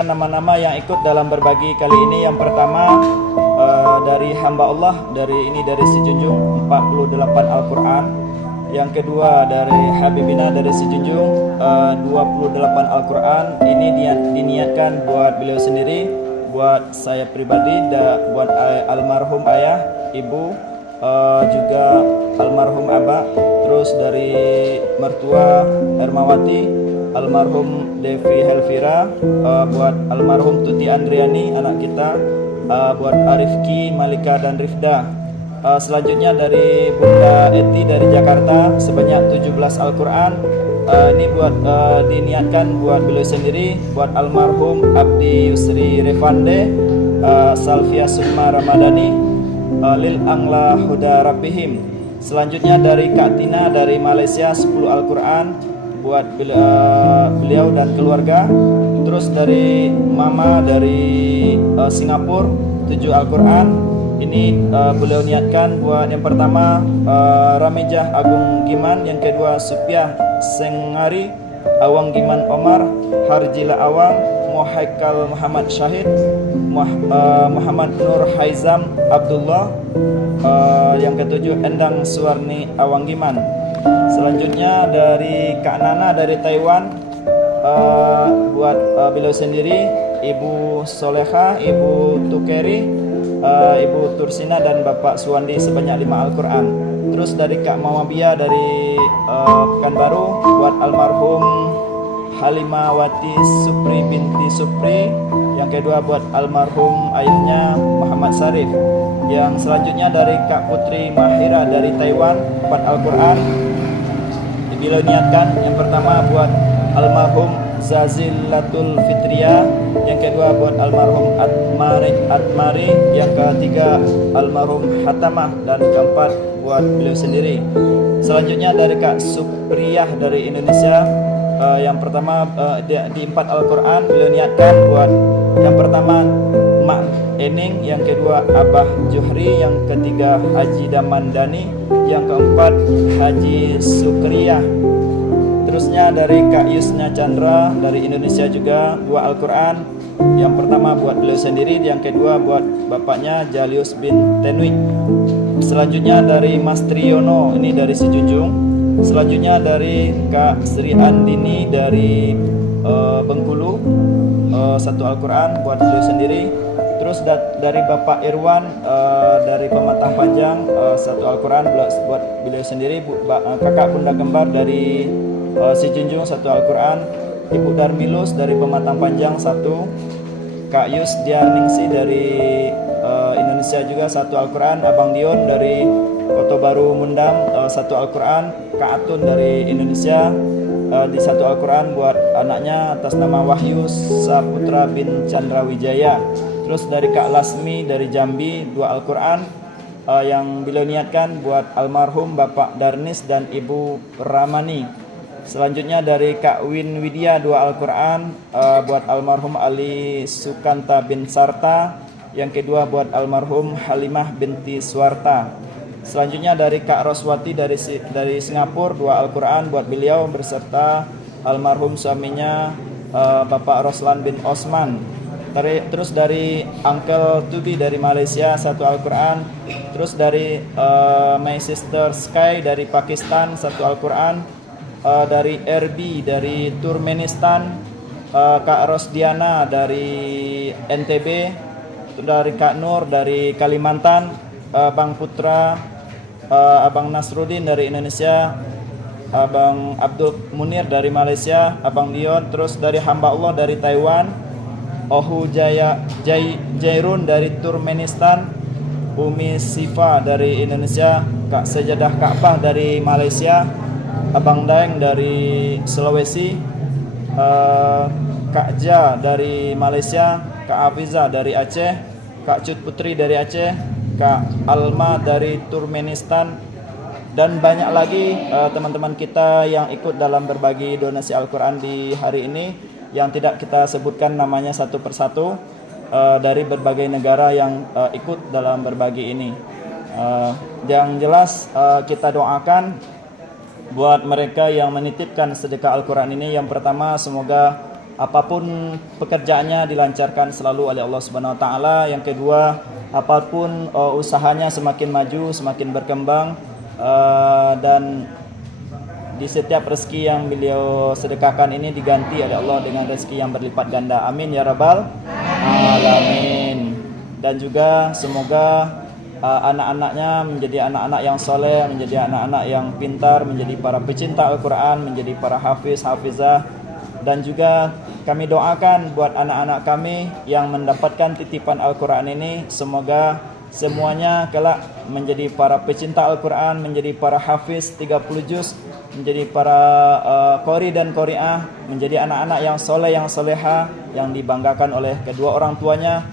Nama-nama yang ikut dalam berbagi kali ini, yang pertama dari hamba Allah, dari si Junjung 48 Al-Quran. Yang kedua dari Habibina dari si Junjung 28 Al-Quran. Ini diniatkan buat beliau sendiri, buat saya pribadi, buat almarhum ayah, ibu, juga almarhum abah, terus dari mertua Hermawati, almarhum Devi Helvira, buat almarhum Tuti Andriani anak kita, buat Arifki, Malika dan Rifda. Selanjutnya dari Bunda Eti dari Jakarta sebanyak 17 Al-Quran. Ini buat diniatkan buat beliau sendiri, buat almarhum Abdi Yusri Revande, Salvia Sukma Ramadhani, Lil Angla Huda Rabbihim. Selanjutnya dari Kak Tina dari Malaysia 10 Al-Quran buat beliau dan keluarga. Terus dari Mama dari Singapura 7 Al-Quran. Ini beliau niatkan buat yang pertama Ramijah Agung Giman, yang kedua Supiah Sengari, Awang Giman Omar, Harjila Awang, Muhaikal Muhammad Syahid, Muhammad Nur Haizam Abdullah, yang ketujuh Endang Suwarni Awang Giman. Selanjutnya dari Kak Nana dari Taiwan, buat beliau sendiri, Ibu Soleha, Ibu Tukeri, Ibu Tursina dan Bapak Suwandi sebanyak 5 Al-Quran. Terus dari Kak Mawabia dari Pekanbaru buat almarhum Halimawati Supri binti Supri. Yang kedua buat almarhum ayahnya Muhammad Sarif. Yang selanjutnya dari Kak Putri Mahira dari Taiwan 4 Al-Quran. Beliau niatkan yang pertama buat almarhum Zazilatul Fitria, yang kedua buat almarhum Atmari, yang ketiga almarhum Hatamah, dan keempat buat beliau sendiri. Selanjutnya dari Kak Supriyah dari Indonesia, yang pertama di 4 Al-Quran beliau niatkan buat yang pertama Mak Ening, yang kedua Abah Juhri, yang ketiga Haji Damandani, yang keempat Haji Sukriyah. Terusnya dari Kak Yusna Chandra dari Indonesia juga 2 Al-Quran. Yang pertama buat beliau sendiri, yang kedua buat bapaknya Jalius bin Tenwik. Selanjutnya dari Mas Triyono, ini dari si Junjung. Selanjutnya dari Kak Sri Andini dari Bengkulu, 1 Al-Quran buat beliau sendiri. Terus dari Bapak Irwan dari Pematang Panjang, 1 Al-Quran buat beliau sendiri. Kakak Bunda Kembar dari si Junjung 1 Al-Quran. Ibu Darmilus dari Pematang Panjang 1. Kak Yus Dianingsi dari Indonesia juga 1 Al-Quran. Abang Dion dari Kota Baru Mundam 1 Al-Quran. Kak Atun dari Indonesia di 1 Al-Quran buat anaknya atas nama Wahyu Saputra bin Chandra Wijaya. Terus dari Kak Lasmi dari Jambi 2 Al-Quran, yang beliau niatkan buat almarhum Bapak Darnis dan Ibu Ramani. Selanjutnya dari Kak Win Widya 2 Al-Quran, buat almarhum Ali Sukanta bin Sarta. Yang kedua buat almarhum Halimah binti Swarta. Selanjutnya dari Kak Roswati dari Singapura 2 Al-Quran buat beliau beserta almarhum suaminya Bapak Roslan bin Osman. Terus dari Uncle Tubi dari Malaysia 1 Al-Quran. Terus dari My Sister Sky dari Pakistan 1 Al-Quran. Dari RB dari Turkmenistan, Kak Rosdiana dari NTB. Dari Kak Nur dari Kalimantan, Bang Putra, Abang Nasruddin dari Indonesia, Abang Abdul Munir dari Malaysia, Abang Dion. Terus dari hamba Allah dari Taiwan, Ohu Jairun dari Turkmenistan, Umi Sifa dari Indonesia, Kak Sejadah Ka'bah dari Malaysia, Abang Daeng dari Sulawesi, Kak Ja dari Malaysia, Kak Afiza dari Aceh, Kak Cut Putri dari Aceh, Kak Alma dari Turkmenistan, dan banyak lagi teman-teman kita yang ikut dalam berbagi donasi Al-Quran di hari ini, yang tidak kita sebutkan namanya satu persatu, dari berbagai negara yang ikut dalam berbagi ini. Yang jelas kita doakan buat mereka yang menitipkan sedekah Al-Quran ini. Yang pertama, semoga apapun pekerjaannya dilancarkan selalu oleh Allah Subhanahu wa taala. Yang kedua, apapun usahanya semakin maju, semakin berkembang, dan di setiap rezeki yang beliau sedekahkan ini diganti oleh Allah dengan rezeki yang berlipat ganda. Amin ya rabbal alamin. Dan juga semoga anak-anaknya menjadi anak-anak yang soleh, menjadi anak-anak yang pintar, menjadi para pecinta Al-Quran, menjadi para hafiz, hafizah. Dan juga kami doakan buat anak-anak kami yang mendapatkan titipan Al-Quran ini, semoga semuanya kelak menjadi para pecinta Al-Quran, menjadi para hafiz 30 juz, menjadi para qori dan qori'ah, menjadi anak-anak yang soleh, yang soleha, yang dibanggakan oleh kedua orang tuanya.